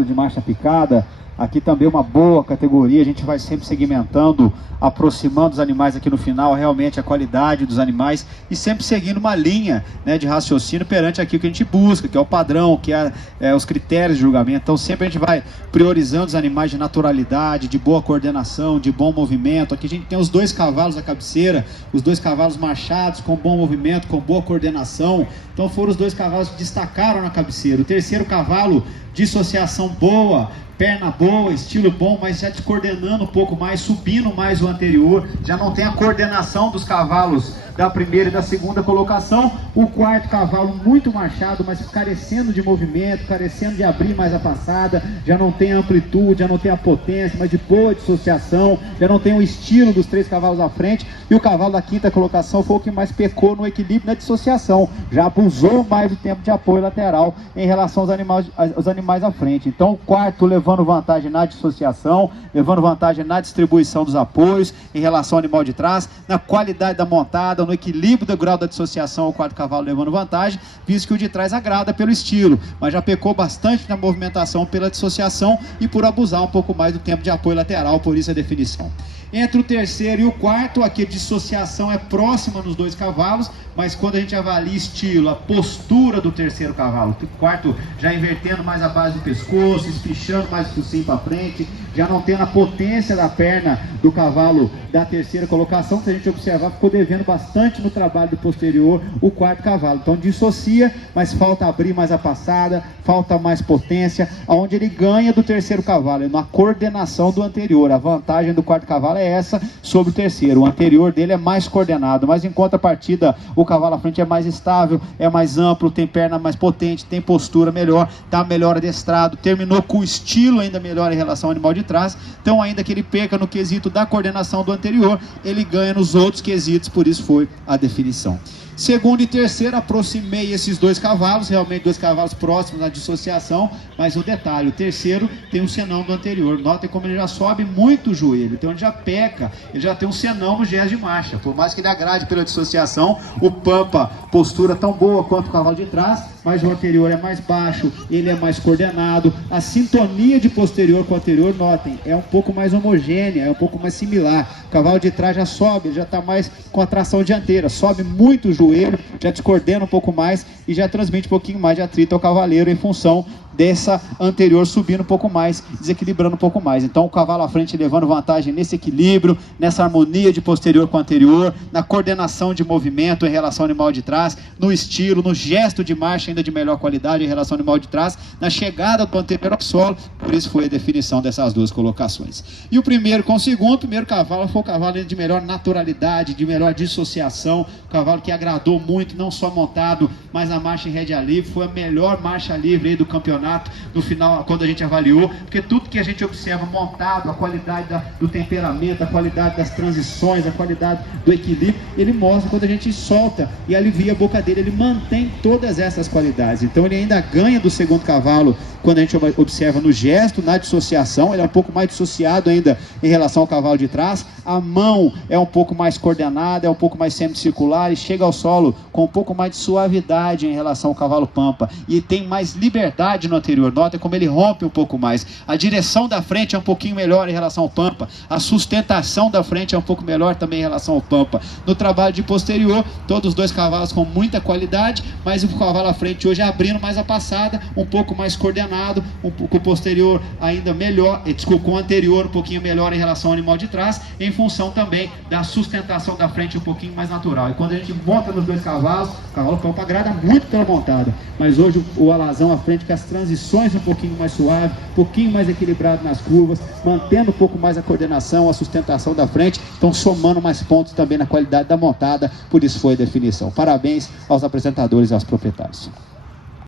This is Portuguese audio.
de marcha picada. Aqui também uma boa categoria, a gente vai sempre segmentando, aproximando os animais aqui no final, realmente a qualidade dos animais e sempre seguindo uma linha, né, de raciocínio perante aquilo que a gente busca, que é o padrão, que é os critérios de julgamento. Então sempre a gente vai priorizando os animais de naturalidade, de boa coordenação, de bom movimento. Aqui a gente tem os 2 cavalos da cabeceira, os 2 cavalos machados, com bom movimento, com boa coordenação. Então foram os 2 cavalos que destacaram na cabeceira. O terceiro cavalo, dissociação boa, perna boa, estilo bom, mas já descoordenando um pouco mais, subindo mais o anterior, já não tem a coordenação dos cavalos da primeira e da segunda colocação. O quarto cavalo muito marchado, mas carecendo de movimento, carecendo de abrir mais a passada, já não tem a amplitude, já não tem a potência, mas de boa dissociação, já não tem o estilo dos 3 cavalos à frente. E o cavalo da quinta colocação foi o que mais pecou no equilíbrio na dissociação, já abusou mais do tempo de apoio lateral em relação aos animais à frente. Então o quarto levando vantagem na dissociação, levando vantagem na distribuição dos apoios em relação ao animal de trás, na qualidade da montada, no equilíbrio do grau da dissociação, o quarto cavalo levando vantagem, visto que o de trás agrada pelo estilo, mas já pecou bastante na movimentação pela dissociação e por abusar um pouco mais do tempo de apoio lateral, por isso a definição. Entre o terceiro e o quarto, aqui a dissociação é próxima nos 2 cavalos, mas quando a gente avalia estilo, a postura do terceiro cavalo, o quarto já invertendo mais a base do pescoço, espichando mais o focinho para frente, já não tendo a potência da perna do cavalo da terceira colocação, se a gente observar, ficou devendo bastante no trabalho do posterior o quarto cavalo. Então dissocia, mas falta abrir mais a passada, falta mais potência, aonde ele ganha do terceiro cavalo, é na coordenação do anterior. A vantagem do quarto cavalo é essa sobre o terceiro, o anterior dele é mais coordenado, mas em contrapartida o cavalo à frente é mais estável, é mais amplo, tem perna mais potente, tem postura melhor, está melhor adestrado, terminou com o estilo ainda melhor em relação ao animal de trás. Então ainda que ele perca no quesito da coordenação do anterior, ele ganha nos outros quesitos, por isso foi a definição. Segundo e terceiro, aproximei esses 2 cavalos, realmente 2 cavalos próximos na dissociação, mas o detalhe, o terceiro tem um senão do anterior. Notem como ele já sobe muito o joelho, então ele já peca, ele já tem um senão no gesto de marcha. Por mais que ele agrade pela dissociação, o pampa, postura tão boa quanto o cavalo de trás, mas o anterior é mais baixo, ele é mais coordenado, a sintonia de posterior com o anterior, notem, é um pouco mais homogênea, é um pouco mais similar. O cavalo de trás já sobe, ele já está mais com a tração dianteira, sobe muito o joelho, já descoordena um pouco mais e já transmite um pouquinho mais de atrito ao cavaleiro em função dessa anterior subindo um pouco mais, desequilibrando um pouco mais. Então o cavalo à frente levando vantagem nesse equilíbrio, nessa harmonia de posterior com anterior, na coordenação de movimento em relação ao animal de trás, no estilo, no gesto de marcha ainda de melhor qualidade em relação ao animal de trás, na chegada do anterior ao solo. Por isso foi a definição dessas 2 colocações. E o primeiro com o segundo, o primeiro cavalo foi o cavalo de melhor naturalidade, de melhor dissociação, o cavalo que agradou muito, não só montado, mas na marcha em rédea livre, foi a melhor marcha livre aí do campeonato no final, quando a gente avaliou, porque tudo que a gente observa montado, a qualidade do temperamento, a qualidade das transições, a qualidade do equilíbrio, ele mostra quando a gente solta e alivia a boca dele, ele mantém todas essas qualidades. Então ele ainda ganha do segundo cavalo quando a gente observa no gesto, na dissociação, ele é um pouco mais dissociado ainda em relação ao cavalo de trás, a mão é um pouco mais coordenada, é um pouco mais semicircular e chega ao solo com um pouco mais de suavidade em relação ao cavalo pampa e tem mais liberdade no anterior. Nota como ele rompe um pouco mais, a direção da frente é um pouquinho melhor em relação ao pampa, a sustentação da frente é um pouco melhor também em relação ao pampa. No trabalho de posterior, todos os 2 cavalos com muita qualidade, mas o cavalo à frente hoje abrindo mais a passada, um pouco mais coordenado, com o posterior ainda melhor, com o anterior um pouquinho melhor em relação ao animal de trás, em função também da sustentação da frente um pouquinho mais natural. E quando a gente monta nos 2 cavalos, o cavalo pampa agrada muito pela montada, mas hoje o alazão à frente com as transições um pouquinho mais suave, um pouquinho mais equilibrado nas curvas, mantendo um pouco mais a coordenação, a sustentação da frente, estão somando mais pontos também na qualidade da montada, por isso foi a definição. Parabéns aos apresentadores e aos proprietários.